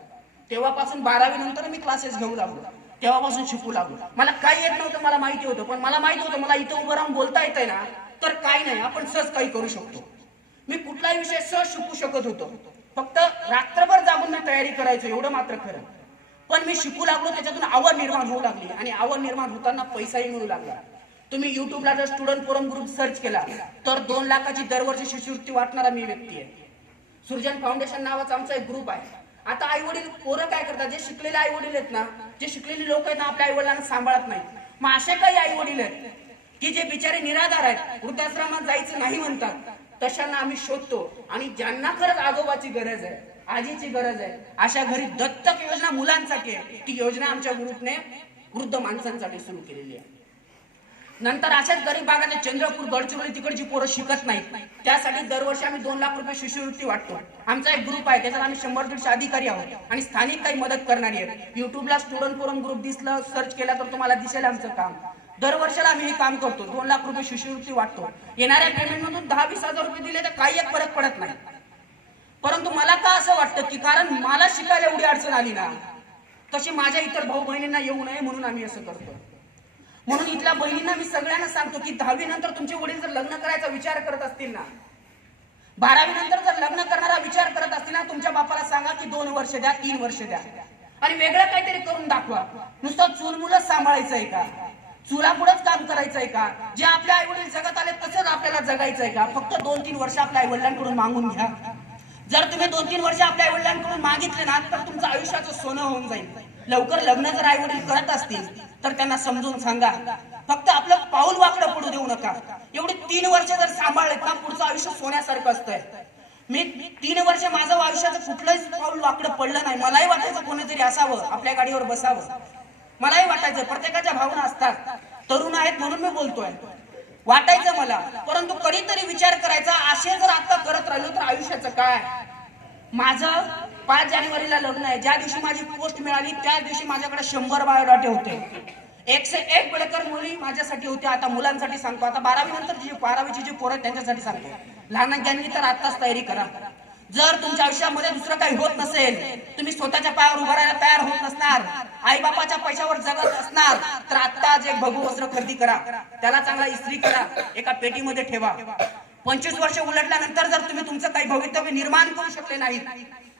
तेव्हापासून 12वी नंतर मी क्लासेस घेऊ लागलो, तेव्हापासून शिकू लागलो. मला काही येत नव्हतं, मला माहिती होतं, पण मला माहिती होतं मला इथं उभं राहून बोलता येतंय ना तर काही नाही, आपण सहज काही करू शकतो. मी कुठलाही विषय सहज शिकू शकत होतो, फक्त रात्रभर जागून मी तयारी करायचो एवढं मात्र खरं. पण मी शिकू लागलो, त्याच्यातून आवड निर्माण होऊ लागली आणि आवड निर्माण होताना पैसाही मिळू लागला. तुम्ही युट्यूबला जर स्टुडंट फोरम ग्रुप सर्च केला तर 2 लाखाची दरवर्षी शिष्यवृत्ती वाटणारा मी व्यक्ती आहे. सृजन फाउंडेशन नावाचा आमचा एक ग्रुप आहे. आता आई वडील पोरं काय करतात, जे शिकलेले आई वडील आहेत ना, जे शिकलेले लोक आहेत ना, आपल्या आई वडिलांना सांभाळत नाही. मग असे काही आई वडील आहेत की जे बिचारे निराधार आहेत, वृद्धाश्रमात जायचं नाही म्हणतात, तशांना आम्ही शोधतो आणि ज्यांना खरंच आजोबाची गरज आहे, आजीची गरज आहे, अशा घरी दत्तक योजना मुलांसाठी आहे. ती योजना आमच्या ग्रुपने वृद्ध माणसांसाठी सुरू केलेली आहे. नंतर अशाच गरीब भागात चंद्रपूर गडचिरोली तिकडची पोरं शिकत नाहीत, त्यासाठी दरवर्षी आम्ही 2 लाख रुपये शिष्यवृत्ती वाटतो. आमचा एक ग्रुप आहे, त्याच्यात आम्ही 100-150 अधिकारी आहोत आणि स्थानिक काही मदत करणारी आहेत. युट्यूबला स्टुडंट फोरम ग्रुप दिसलं, सर्च केला तर तुम्हाला दिसेल आमचं काम. दरवर्षाला आम्ही हे काम करतो, 2 लाख रुपये शिष्यवृत्ती वाटतो. येणाऱ्या पेमेंटमधून 10-20 हजार रुपये दिले तर काही एक फरक पडत नाही. परंतु मला का असं वाटतं की कारण मला शिकायला एवढी अडचण आली ना, तशी माझ्या इतर भाऊ बहिणींना येऊ नये म्हणून आम्ही असं करतो. म्हणून इथल्या बहिणींना मी सगळ्यांना सांगतो की 10वी नंतर तुमचे वडील जर लग्न करायचा विचार करत असतील ना, 12वी नंतर जर लग्न करणारा विचार करत असतील ना, तुमच्या बापाला सांगा की 2 वर्ष द्या, 3 वर्ष द्या आणि वेगळं काहीतरी करून दाखवा. नुसतं चूल मुलंच सांभाळायचंय का, चुलापुढंच काम करायचंय का, जे आपल्या आई वडील जगत आले तसंच आपल्याला जगायचंय का? फक्त 2-3 वर्ष आपल्या आई वडिलांकडून मागून घ्या. जर तुम्ही 2-3 वर्ष आपल्या आई वडिलांकडून मागितले ना तर तुमचं आयुष्याचं सोनं होऊन जाईल. लवकर लग्न जर आई वडील करत असतील तर त्यांना समजून सांगा, फक्त आपलं पाऊल वाकडं पडू देऊ नका. एवढे 3 वर्ष जर सांभाळलेत ना, पुढचं आयुष्य सोन्यासारखं असतंय. मी 3 वर्ष माझं आयुष्याचं कुठलंच पाऊल वाकडं पडलं नाही. मलाही वाटायचं कोणीतरी असावं, आपल्या गाडीवर बसावं. मलाही वाटायचं, प्रत्येकाच्या भावना असतात, तरुण आहेत म्हणून मी बोलतोय, वाटायचं मला. परंतु कधीतरी विचार करायचा, असे जर आता करत राहिलो तर आयुष्याचं काय. माझं 5 जानेवारीला लग्न आहे. ज्या दिवशी माझी पोस्ट मिळाली त्या दिवशी माझ्याकडे 100 बायोडाटे होते. 101 बेडकर मुली माझ्यासाठी होत्या. आता मुलांसाठी सांगतो, आता 12वी नंतर जे 12वीचे जे पोरं त्यांच्यासाठी सांगतो. लहानांनी तर आताच तयारी करा. जर तुमच्या आयुष्यामध्ये दुसरं काही होत नसेल, तुम्ही स्वतःच्या पायावर उभा राहायला तयार होत नसणार, आई बापाच्या पैशावर जगत असणार, तर आत्ताच एक भगू वस्त्र खरेदी करा, त्याला चांगला इस्त्री करा, एका पेटीमध्ये ठेवा. 25 वर्ष उलटल्यानंतर जर तुम्ही तुमचं काही भवितव्य निर्माण करू शकले नाहीत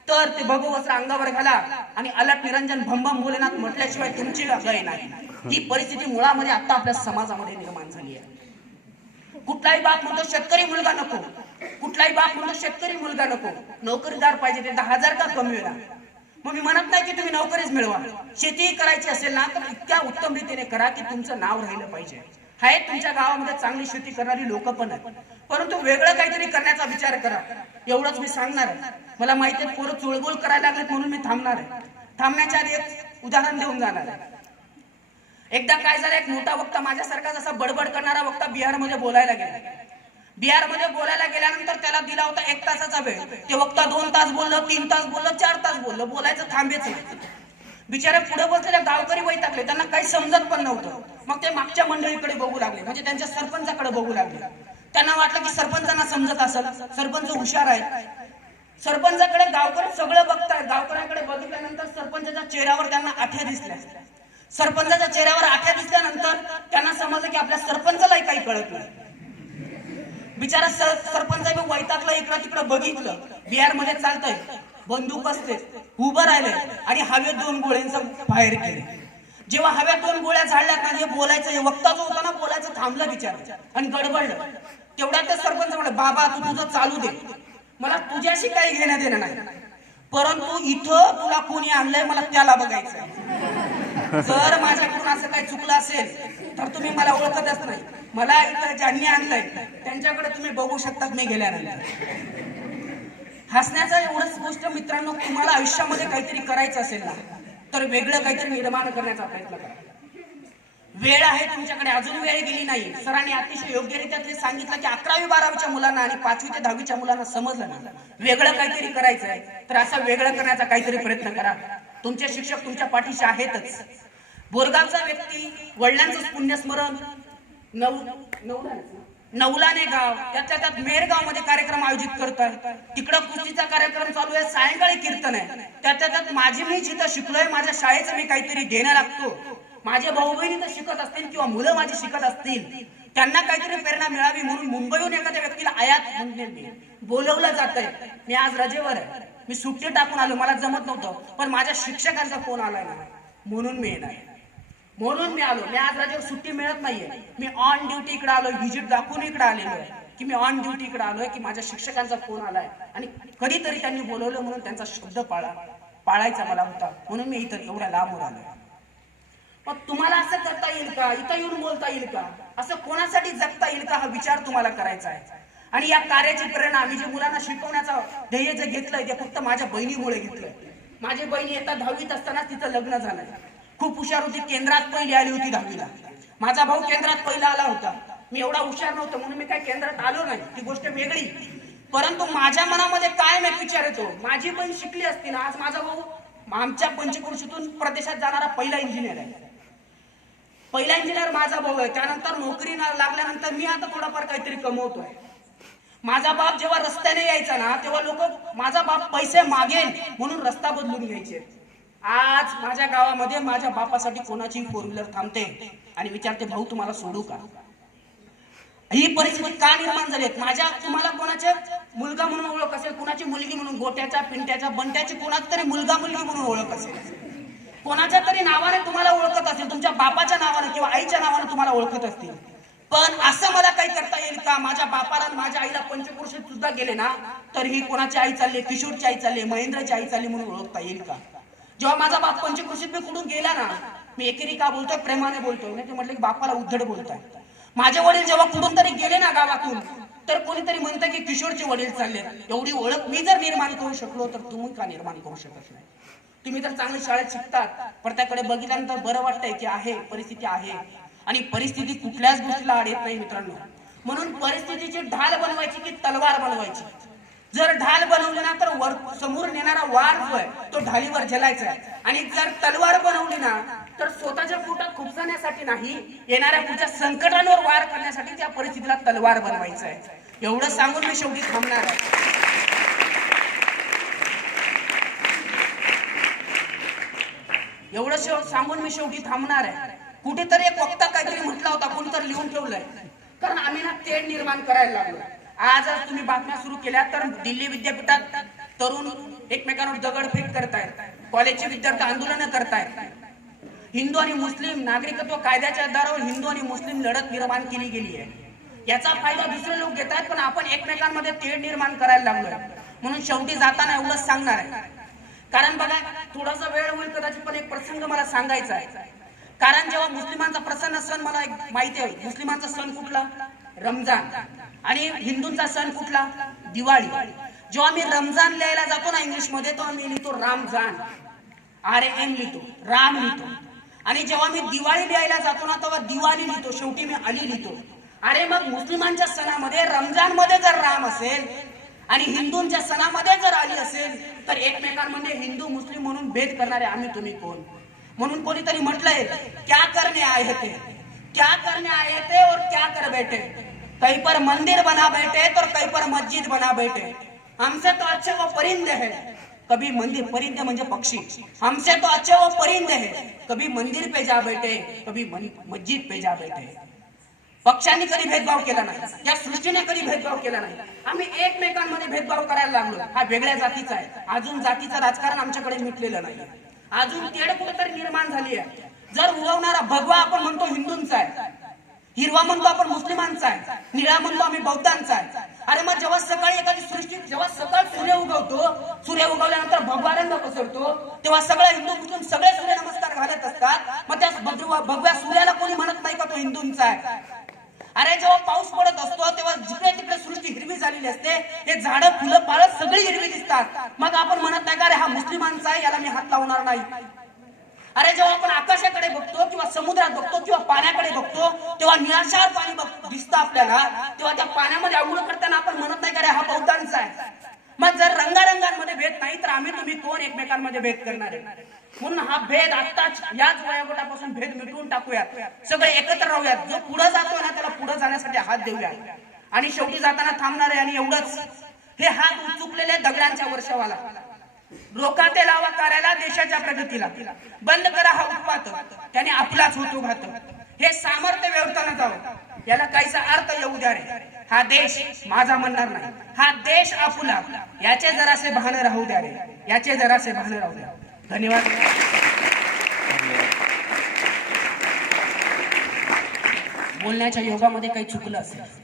तर ते भगू वस्त्र अंगावर घाला आणि अलट निरंजन भंभम भोलेनाथ म्हटल्याशिवाय तुमची गय नाही. ही परिस्थिती मुळामध्ये आता आपल्या समाजामध्ये निर्माण झाली आहे. कुठलाही बाप म्हणतो शेतकरी मुलगा नको, कुठलाही बाप म्हणतो शेतकरी मुलगा नको, नोकरीदार पाहिजे, ते 10,000 का कमी वेळा. मग मी म्हणत नाही की तुम्ही नोकरीच मिळवा, शेती करायची असेल ना तर इतक्या उत्तम रीतीने करा की तुमचं नाव राहिलं पाहिजे. आहे तुमच्या गावामध्ये चांगली शेती करणारी लोक पण आहेत, परंतु वेगळं काहीतरी करण्याचा विचार करा. एवढंच मी सांगणार आहे. मला माहिती आहे पोरं चुळबुळ करायला लागलेत म्हणून मी थांबणार आहे. थांबण्याच्या आधी एक उदाहरण देऊन जाणार आहे. एकदा काय झालं, एक मोठा वक्ता माझ्यासारखा जसा बडबड करणारा वक्ता बिहारमध्ये बोलायला गेला. बिहारमध्ये बोलायला गेल्यानंतर त्याला दिला होता 1 तासाचा वेळ. ते वक्ता 2 तास बोललं, 3 तास बोललं, 4 तास बोललं, बोलायचं थांबेच. बिचारे पुढे बसलेल्या गावकरी वैतागले, त्यांना काही समजत पण नव्हतं. मग ते मागच्या मंडळीकडे बघू लागले, म्हणजे त्यांच्या सरपंचाकडे बघू लागले. त्यांना वाटलं की सरपंचांना समजत असेल, सरपंच हुशार आहे. सरपंचाकडे गावकरी सगळं बघतायत. गावकऱ्यांकडे बघितल्यानंतर सरपंचाच्या चेहऱ्यावर त्यांना आठ्या दिसल्या. सरपंचाच्या चेहऱ्यावर आठ्या दिसल्यानंतर त्यांना समजलं की आपल्या सरपंचालाही काही कळत नाही. बिचारा सरपंच वैतागलं, इकडं तिकडं बघितलं. बिहारमध्ये चालतंय, बंदूक असते, उभं राहिले आणि हवेत 2 गोळ्यांचं फायर केले. जेव्हा हवेत 2 गोळ्या झाडल्यात ना, हे बोलायचं, हे वक्ता जो होता ना बोलायचं थांबलं बिचारा आणि गडबडलं. तेवढ्यात ते सरपंच म्हणाले, बाबा तू तुझं चालू दे, मला तुझ्याशी काही घेणं देणं नाही, परंतु इथं तुला कोणी आणलंय मला त्याला बघायचंय. जर माझ्याकडून असं काही चुकलं असेल तर तुम्ही मला ओळखतच नाही. मला इथं ज्यांनी आणलंय त्यांच्याकडे तुम्ही बघू शकतात मी गेल्यानंतर. हसण्याचा एवढंच गोष्ट मित्रांनो, तुम्हाला आयुष्यामध्ये काहीतरी करायचं असेल ना तर वेगळं काहीतरी निर्माण करण्याचा प्रयत्न करा. वेळ आहे तुमच्याकडे, अजून वेळ गेली नाही. सरांनी अतिशय योग्यरित्या ते सांगितलं की 11वी 12वीच्या मुलांना आणि 5वी ते 10वीच्या मुलांना समजलं ना वेगळं काहीतरी करायचं आहे, तर असं वेगळं करण्याचा काहीतरी प्रयत्न करा. तुमचे शिक्षक तुमच्या पाठीशी आहेतच. बोरगावचा व्यक्ती, वडिलांचं पुण्यस्मरण, नवलाने गाव, त्यात मेरगाव मध्ये कार्यक्रम आयोजित करताय. तिकडं कुस्तीचा कार्यक्रम चालू आहे, सायंकाळी कीर्तन आहे. त्यात माझी मी जिथं शिकलोय, माझ्या शाळेचं मी काहीतरी देणं लागतो. माझे भाऊ बहिणी तर शिकत असतील किंवा मुलं माझी शिकत असतील, त्यांना काहीतरी प्रेरणा मिळावी म्हणून मुंबईहून एखाद्या व्यक्तीला आयात बोलवलं जात आहे. मी आज रजेवर आहे, मी सुट्टी टाकून आलो, मला जमत नव्हतं, पण माझ्या शिक्षकांचा फोन आलाय ना म्हणून मी येणार, म्हणून मी आलो. मी आज रजेवर सुट्टी मिळत नाहीये, मी ऑन ड्युटी इकडे आलोय, व्हिजिट दाखवून इकडे आलेलो आहे की मी ऑन ड्युटी इकडे आलोय, की माझ्या शिक्षकांचा फोन आलाय आणि कधीतरी त्यांनी बोलवलं म्हणून त्यांचा शब्द पाळायचा मला होता, म्हणून मी इथं एवढ्या लांबवर आलोय. मग तुम्हाला असं करता येईल का, इथं येऊन बोलता येईल का, असं कोणासाठी जगता येईल का, हा विचार तुम्हाला करायचा आहे. आणि या कार्याची प्रेरणा मी जे मुलांना शिकवण्याचा ध्येय जे घेतलंय ते फक्त माझ्या बहिणीमुळे घेतलंय. माझी बहिणी येता 10वीत असताना तिचं लग्न झालंय, खूप हुशार होती, केंद्रात पहिली आली होती 10वीला. माझा भाऊ केंद्रात पहिला आला होता, मी एवढा हुशार नव्हतो म्हणून मी काय केंद्रात आलो नाही, ती गोष्ट वेगळी. परंतु माझ्या मनामध्ये कायम एक विचार येतो, माझी बहीण शिकली असती ना, आज माझा भाऊ आमच्या पंचक्रोशीतून प्रदेशात जाणारा पहिला इंजिनियर आहे. पहिला इंजिनियर माझा भाऊ आहे. त्यानंतर नोकरी लागल्यानंतर मी आता थोडाफार काहीतरी कमवतोय. माझा बाप जेव्हा रस्त्याने यायचा ना तेव्हा लोक माझा बाप पैसे मागेल म्हणून रस्ता बदलून घ्यायचे. आज माझ्या गावामध्ये माझ्या बापासाठी कोणाची 4 व्हीलर थांबते आणि विचारते, भाऊ तुम्हाला सोडू का. ही परिस्थिती का निर्माण झाली. तुम्हाला कोणाचे मुलगा म्हणून ओळख असेल, कोणाची मुलगी म्हणून, गोट्याच्या, पिंट्याच्या, बंट्याची कोणाच तरी मुलगा मुलगी म्हणून ओळख असेल, कोणाच्या तरी नावाने तुम्हाला ओळखत असेल, तुमच्या बापाच्या नावाने किंवा आईच्या नावाने तुम्हाला ओळखत असतील. पण असं मला काही करता येईल का, माझ्या बापाला आणि माझ्या आईला पंचक्रोशीत सुद्धा गेले ना तर ही कोणाची आई चालली, किशोरची आई चालली, महेंद्रची आई चालली म्हणून ओळखता येईल का. जेव्हा माझा बाप पंचक्रोशीत मी कुठून गेला ना, मी एकेरी का बोलतोय, प्रेमाने बोलतोय, नाही ते म्हटलं की बापाला उद्धड बोलताय. माझे वडील जेव्हा कुठून तरी गेले ना गावातून तर कोणीतरी म्हणतं की किशोरचे वडील चालले. एवढी ओळख मी जर निर्माण करू शकलो तर तुम्ही का निर्माण करू शकत नाही. तुम्ही तर चांगली शाळेत शिकतात, पण त्याकडे बघितल्यानंतर बरं वाटतंय की आहे परिस्थिती आहे, आणि परिस्थिती कुठल्याच गोष्टीला आड येत नाही मित्रांनो. म्हणून परिस्थितीची ढाल बनवायची की तलवार बनवायची. जर ढाल बनवली ना तर समोर नेणारा वार जो आहे तो ढालीवर झेलायचा आहे, आणि जर तलवार बनवली ना तर स्वतःच्या पोटात खुपसण्यासाठी नाही, येणाऱ्या पुढच्या संकटांवर वार करण्यासाठी त्या परिस्थितीला तलवार बनवायचं आहे. एवढं सांगून मी शेवटी थांबणार आहे. एवढं सांगून मी शेवटी थांबणार आहे. कुठेतरी एक वक्ता काहीतरी म्हटला होता, कोणीतरी लिहून ठेवलंय, कारण आम्ही ना तेढ निर्माण करायला लागलो. आज तुम्ही बातम्या सुरू केल्या तर दिल्ली विद्यापीठात तरुण एकमेकांवर दगडफेक करतायत, कॉलेजचे विद्यार्थी आंदोलन करतायत. हिंदू आणि मुस्लिम नागरिकत्व कायद्याच्या आधारावर हिंदू आणि मुस्लिम लढत निर्माण केली गेली आहे. याचा फायदा दुसरे लोक घेत आहेत, पण आपण एकमेकांमध्ये तेढ निर्माण करायला लागलोय. म्हणून शेवटी जाताना एवढंच सांगणार आहे, कारण बघा थोडासा वेळ होईल कदाचित, पण एक प्रसंग मला सांगायचा आहे. कारण जेव्हा मुस्लिमांचा प्रसन्न सण मला माहिती आहे, मुस्लिमांचा सण कुठला, रमजान, आणि हिंदूंचा सण कुठला, दिवाळी. जेव्हा मी रमजान लिहायला जातो ना इंग्लिश मध्ये, तेव्हा मी लिहितो रामजान, RAM लिहितो, राम लिहितो. आणि जेव्हा मी दिवाळी लिहायला जातो ना तेव्हा दिवाळी लिहितो, शेवटी मी अली लिहितो. अरे मग मुस्लिमांच्या सणामध्ये रमजान मध्ये जर राम असेल आणि हिंदूंच्या सणामध्ये जर अली असेल तर एकमेकांमध्ये हिंदू मुस्लिम म्हणून भेद करणारे आम्ही तुम्ही कोण. म्हणून कोणीतरी म्हटलंय, क्या करने आए थे, क्या करने आए थे और क्या कर बैठे, कहीं पर मंदिर बना बैठे तो कहीं पर मस्जिद बना बैठे, हमसे तो अच्छे वो परिंदे हैं, कभी मंदिर, परिंदे म्हणजे पक्षी, हमसे तो अच्छे वो परिंदे हैं, कभी मंदिर पे जा बैठे, कभी मस्जिद पे जा बैठे. पक्षांनी कधी भेदभाव केला नाही, या सृष्टीने कधी भेदभाव केला नाही. आम्ही एकमेकांमध्ये भेदभाव करायला लागलो. हा वेगळ्या जातीचा आहे. अजून जातीचं राजकारण आमच्याकडे मिटलेलं नाही. अजून तेढ कुठेतरी निर्माण झाली आहे. जर उगवणारा भगवा आपण म्हणतो हिंदूंचा आहे, हिरवा म्हणतो आपण मुस्लिमांचा आहे, निळा म्हणतो आम्ही बौद्धांचा आहे. अरे मग जेव्हा सकाळी एखादी सृष्टी, जेव्हा सकाळ सूर्य उगवतो, सूर्य उगवल्यानंतर भगवा रंग पसरतो, तेव्हा सगळे हिंदू मुस्लिम सगळे सूर्य नमस्कार घालत असतात. मग त्या भगव्या सूर्याला कोणी म्हणत नाही का तो हिंदूंचा आहे. अरे जेव्हा पाऊस पडत असतो तेव्हा जिकडे तिकडे सृष्टी हिरवी झालेली असते, हे झाडं फुलं पाळत सगळी हिरवी दिसतात. मग आपण म्हणत नाही का अरे हा मुस्लिमांचा आहे, याला मी हात लावणार नाही. अरे जेव्हा आपण आकाशाकडे बघतो किंवा समुद्रात बघतो किंवा पाण्याकडे बघतो तेव्हा निळाशार पाणी दिसतं आपल्याला, तेव्हा त्या पाण्यामध्ये आंघोळ करताना आपण म्हणत नाही का रे हा बहुतांचा आहे. मग जर रंगारंगांमध्ये भेद नाही तर आम्ही तुम्ही कोण एकमेकांमध्ये भेद करणार आहे. म्हणून हा भेद आत्ताच याच वयोगटापासून भेद मिटवून टाकूयात, सगळे एकत्र राहूयात. जो पुढे जातोय ना त्याला पुढे जाण्यासाठी हात देऊया. आणि शेवटी जाताना थांबणार आहे आणि एवढंच, हे हात चुकलेले दगडांच्या वर्षावाला रोखाते लावा कार्याला देशाच्या प्रगतीला, बंद करा हा उत्पात त्याने आपलाच होतो घात. हे सामर्थ्य व्यवताना जावं याला काहीसा अर्थ येऊ द्या रे. हा देश माझा म्हणणार नाही, हा देश आपुला, याचे जरासे भान राहू द्या रे, याचे जरासे भान राहू द्या. धन्यवाद. बोलण्याच्या योगामध्ये काही चुकलं असेल